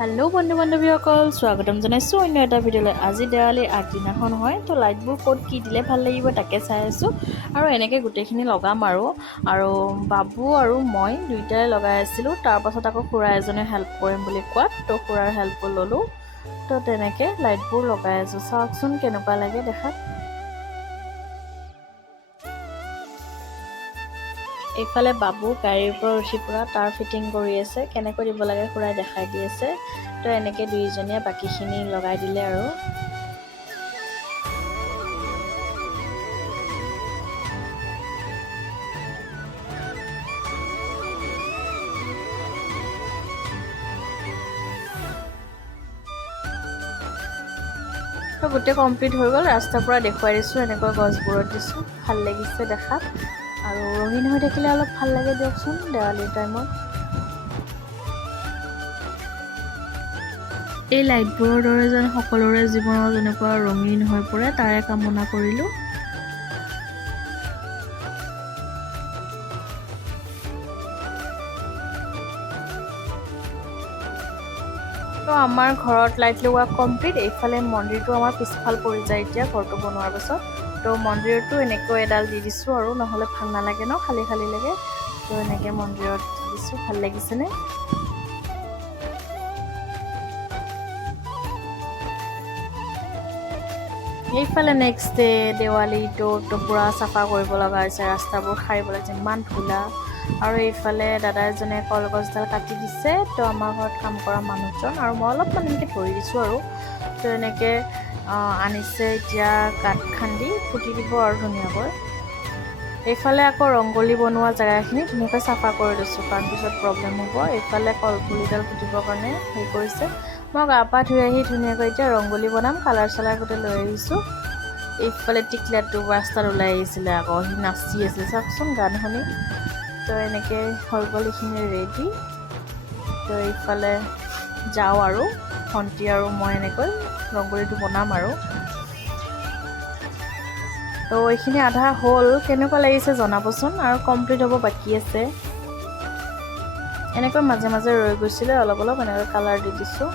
Hello बंधु बान्धवीসকল स्वागतम জানাইছো অন্য এটা ভিডিঅ'লৈ। আজি দেৱালীৰ আগদিনাখন হয় তো লাইটবোৰ ক'ত কি দিলে ভাল লাগিব তাকে চাই আছো আৰু এনেকৈ গোটেইখিনি লগাম আৰু বাবু আৰু মই দুইটাই লগাই আছিলোঁ। তাৰ পাছত আকৌ খুৰা এজনে হেল্প কৰিম বুলি কোৱাত তো খুৰাৰ হেল্প ল'লোঁ। তো তেনেকৈ লাইটবোৰ লগাই আছোঁ। চাওকচোন কেনেকুৱা লাগে দেখাত। এইফালে বাবু গাড়ীৰ পৰা উঠি পৰা তাৰ ফিটিং কৰি আছে, কেনেকৈ দিব লাগে খুৰাই দেখাই দি আছে। তো এনেকৈ দুইজনীয়ে বাকীখিনি লগাই দিলে আৰু তো গোটেই কমপ্লিট হৈ গ'ল। ৰাস্তাৰ পৰা দেখুৱাই দিছোঁ, এনেকৈ গছবোৰত দিছোঁ, ভাল লাগিছে দেখাত। আৰু ৰঙীন হৈ থাকিলে অলপ ভাল লাগে দিয়কচোন দেৱালীৰ টাইমত। এই লাইটবোৰৰ দৰে যেন সকলোৰে জীৱনৰ যেনেকুৱা ৰঙীন হৈ পৰে তাৰে কামনা কৰিলোঁ। তো আমাৰ ঘৰত লাইট লগোৱা কমপ্লিট। এইফালে মন্দিৰটো আমাৰ পিছফাল পৰি যায় এতিয়া ঘৰটো বনোৱাৰ পাছত। তো মন্দিৰতো এনেকৈ এডাল দি দিছোঁ আৰু নহ'লে ভাল নালাগে ন, খালী খালী লাগে। তো এনেকৈ মন্দিৰত দি দিছোঁ, ভাল লাগিছেনে? এইফালে নেক্সট ডে দেৱালীটো পূৰা চাফা কৰিব লগা হৈছে, ৰাস্তাবোৰ সাৰিবলৈ যিমান ধূলা। আৰু এইফালে দাদা এজনে কলগছডাল কাটি দিছে। তো আমাৰ ঘৰত কাম কৰা মানুহজন আৰু মই অলপমান এনেকৈ ধৰি দিছোঁ আৰু। তো এনেকৈ আনিছে, এতিয়া গাঁত খান্দি পুতি দিব আৰু ধুনীয়াকৈ। এইফালে আকৌ ৰংগলী বনোৱা জেগাখিনি ধুনীয়াকৈ চাফা কৰি লৈছোঁ, কাৰণ পিছত প্ৰব্লেম হ'ব। এইফালে কলপুলিডাল পুতিবৰ কাৰণে হেৰি কৰিছে। মই গা পা ধুই আহি ধুনীয়াকৈ এতিয়া ৰংগলী বনাম, কালাৰ চালাৰ গোটেই লৈ আহিছোঁ। এইফালে টিকলাটো ৰাস্তাত ওলাই আহিছিলে, আকৌ সি নাচি আছে চাওকচোন গান শুনি। তো এনেকৈ হৈ গ'ল এইখিনি ৰেডি। তো এইফালে যাওঁ আৰু ভণ্টি আৰু মই এনেকৈ ৰংগলীটো বনাম আৰু। তো এইখিনি আধা হ'ল, কেনেকুৱা লাগিছে জনাবচোন। আৰু কমপ্লিট হ'ব বাকী আছে। এনেকৈ মাজে মাজে ৰৈ গৈছিলে, অলপ অলপ এনেকৈ কালাৰ দি দিছোঁ।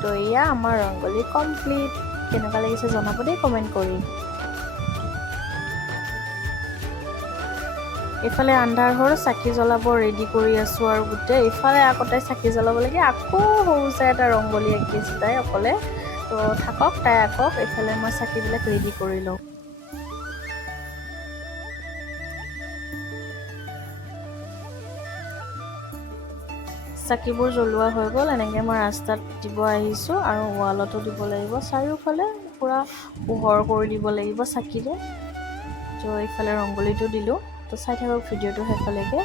তো এয়া আমাৰ ৰংগলী কমপ্লিট। কেনেকুৱা লাগিছে জনাব দেই কমেণ্ট কৰি। এইফালে আন্ধাৰ হ'ল, চাকি জ্বলাব ৰেডি কৰি আছোঁ আৰু গোটেই। ইফালে আকৌ তাই চাকি জ্বলাব লাগে, আকৌ সৰু চাই এটা ৰংগলী আঁকি আছে তাই অকলে। তো থাকক, তাই আঁকক। এইফালে মই চাকিবিলাক ৰেডি কৰি লওঁ। চাকিবোৰ জ্বলোৱা হৈ গ'ল। এনেকৈ মই ৰাস্তাত দিব আহিছোঁ আৰু ৱালতো দিব লাগিব। চাৰিওফালে পূৰা পোহৰ কৰি দিব লাগিব চাকিৰে। তো এইফালে ৰংগলীটো দিলোঁ। তো চাই থাকক ভিডিঅ'টো শেষলৈকে।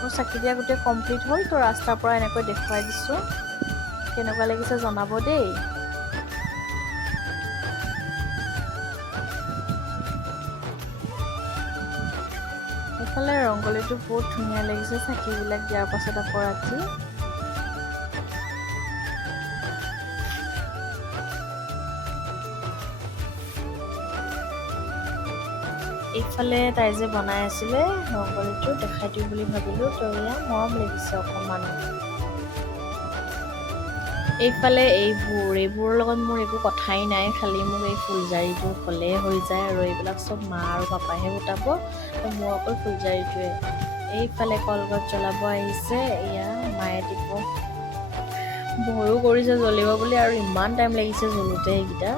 মোৰ চাকি দিয়া গোটেই কমপ্লিট হ'ল। তো ৰাস্তাৰ পৰা এনেকৈ দেখুৱাই দিছোঁ, কেনেকুৱা লাগিছে জনাব দেই। এইফালে ৰংগলীটো বহুত ধুনীয়া লাগিছে চাকিবিলাক দিয়াৰ পাছত আকৌ ৰাতি। এইফালে তাই যে বনাই আছিলে ৰংগলীটো দেখাই দিওঁ বুলি ভাবিলোঁ। তো এয়া মৰম লাগিছে অকণমান। এইফালে এইবোৰৰ লগত মোৰ একো কথাই নাই, খালি মোক এই ফুলজাৰিটো হ'লে হৈ যায় আৰু এইবিলাক চব মা আৰু পাপাইহে গোটাব। তো মোৰ অকল ফুলজাৰিটোৱে। এইফালে কলগছ জ্বলাব আহিছে, এয়া মায়ে দিব। ভয়ো কৰিছে জ্বলিব বুলি, আৰু ইমান টাইম লাগিছে জ্বলোতে এইকেইটা।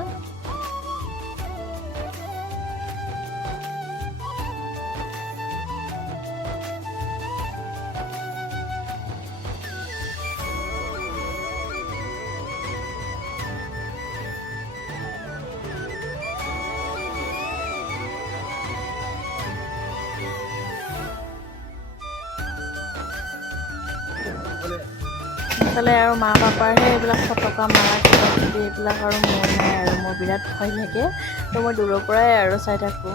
ইফালে আৰু মা পাপাৰহে এইবিলাক ফটকা মাৰা কিবা কিবি এইবিলাক আৰু মোৰ নাই আৰু মোৰ বিৰাট ভয় লাগে তো মই দূৰৰ পৰাই আৰু চাই থাকোঁ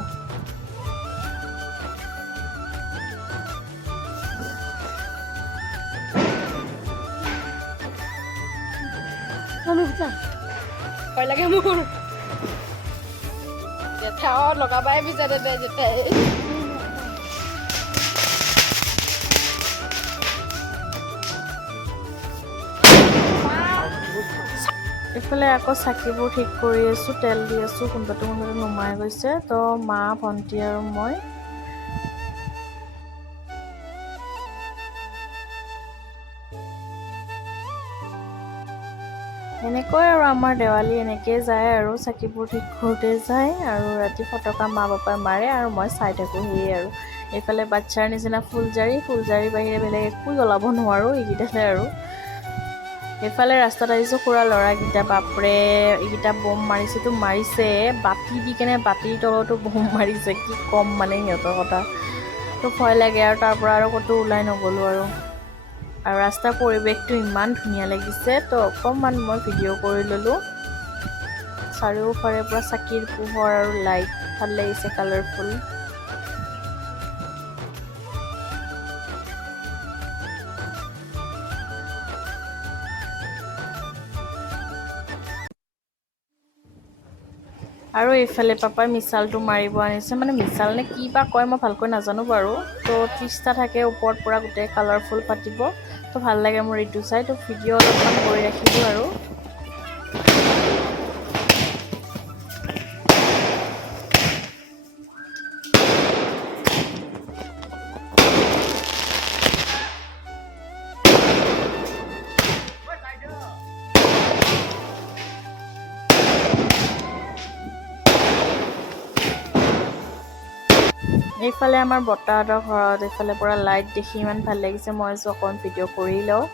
ভয় লাগে মোৰ জেঠাও লগাবাই বিচাৰে দে জেঠাই ইফালে আকৌ চাকিবোৰ ঠিক কৰি আছোঁ তেল দি আছোঁ কোনোবাটো নুমাই গৈছে তো মা ভণ্টি আৰু মই এনেকৈ আৰু আমাৰ দেৱালী এনেকৈ যায় আৰু চাকিবোৰ ঠিক কৰোঁতে যায় আৰু ৰাতি ফটকা মা পাপাই মাৰে আৰু মই চাই থাকোঁ সেয়ে আৰু এইফালে বাচ্ছাৰ নিচিনা ফুলজাৰি বাহিৰে বেলেগ একো জ্বলাব নোৱাৰোঁ এইকেইটাতে আৰু এইফালে ৰাস্তাত আহিছোঁ খুৰা ল'ৰাকেইটা বাপৰে এইকেইটা বম মাৰিছেতো মাৰিছে বাতি দি কেনে বাতিৰ তলতো বম মাৰিছে কি ক'ম মানে সিহঁতৰ কথা তো ভয় লাগে আৰু তাৰ পৰা আৰু ক'তো ওলাই নগ'লোঁ আৰু ৰাস্তাৰ পৰিৱেশটো ইমান ধুনীয়া লাগিছে তো অকণমান মই ভিডিঅ' কৰি ল'লোঁ চাৰিওফাৰে পৰা চাকিৰ পোহৰ আৰু লাইট ভাল লাগিছে কালাৰফুল আৰু এইফালে পাপাই মিছালটো মাৰিব আনিছে মানে মিছাল নে কি বা কয় মই ভালকৈ নাজানো বাৰু তো 30টা থাকে ওপৰত পৰা গোটেই কালাৰফুল পাতিব তো ভাল লাগে মোৰ এইটো চাই তো ভিডিঅ' অলপমান কৰি ৰাখিলোঁ আৰু এইফালে আমাৰ বৰ্তাহঁতৰ ঘৰত এইফালে পৰা লাইট দেখি ইমান ভাল লাগিছে মই অকণ ভিডিঅ' কৰি লওঁ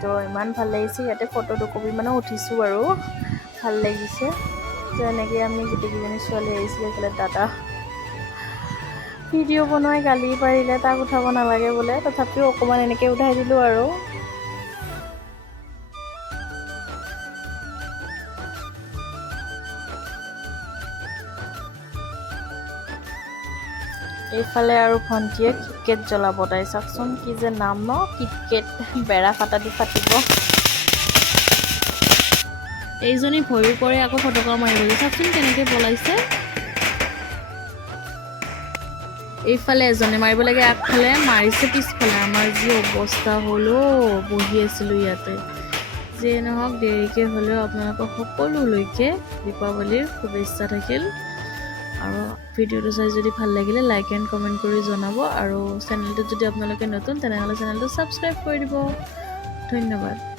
তো ইমান ভাল লাগিছে ইয়াতে ফটো দুকপি মানে উঠিছোঁ আৰু ভাল লাগিছে তো এনেকৈ আমি গোটেইকেইজনী ছোৱালী আহিছিলোঁ এইফালে দাদা ভিডিঅ' বনাই গালি পাৰিলে তাক উঠাব নালাগে বোলে তথাপিও অকণমান এনেকৈ উঠাই দিলোঁ আৰু এইফালে আৰু ভণ্টিয়ে কিটকেট জ্বলাব তাই চাওকচোন কি যে নাম ন কিটকেট বেৰা ফাটা দি ফাটিব এইজনী ভয়ো কৰে আকৌ ফটকা মাৰিবলৈ চাওকচোন কেনেকৈ পলাইছে এইফালে এজনে মাৰিব লাগে আগফালে মাৰিছে পিছফালে আমাৰ যি অৱস্থা হ'লো বহি আছিলোঁ ইয়াতে যে নহওক দেৰিকৈ হ'লেও আপোনালোকক সকলোলৈকে দীপাৱলীৰ শুভেচ্ছা থাকিল আৰু ভিডিঅ'টো চাই যদি ভাল লাগিলে লাইক এণ্ড কমেণ্ট কৰি জনাব আৰু চেনেলটোত যদি আপোনালোকে নতুন তেনেহ'লে চেনেলটো ছাবস্ক্ৰাইব কৰি দিব ধন্যবাদ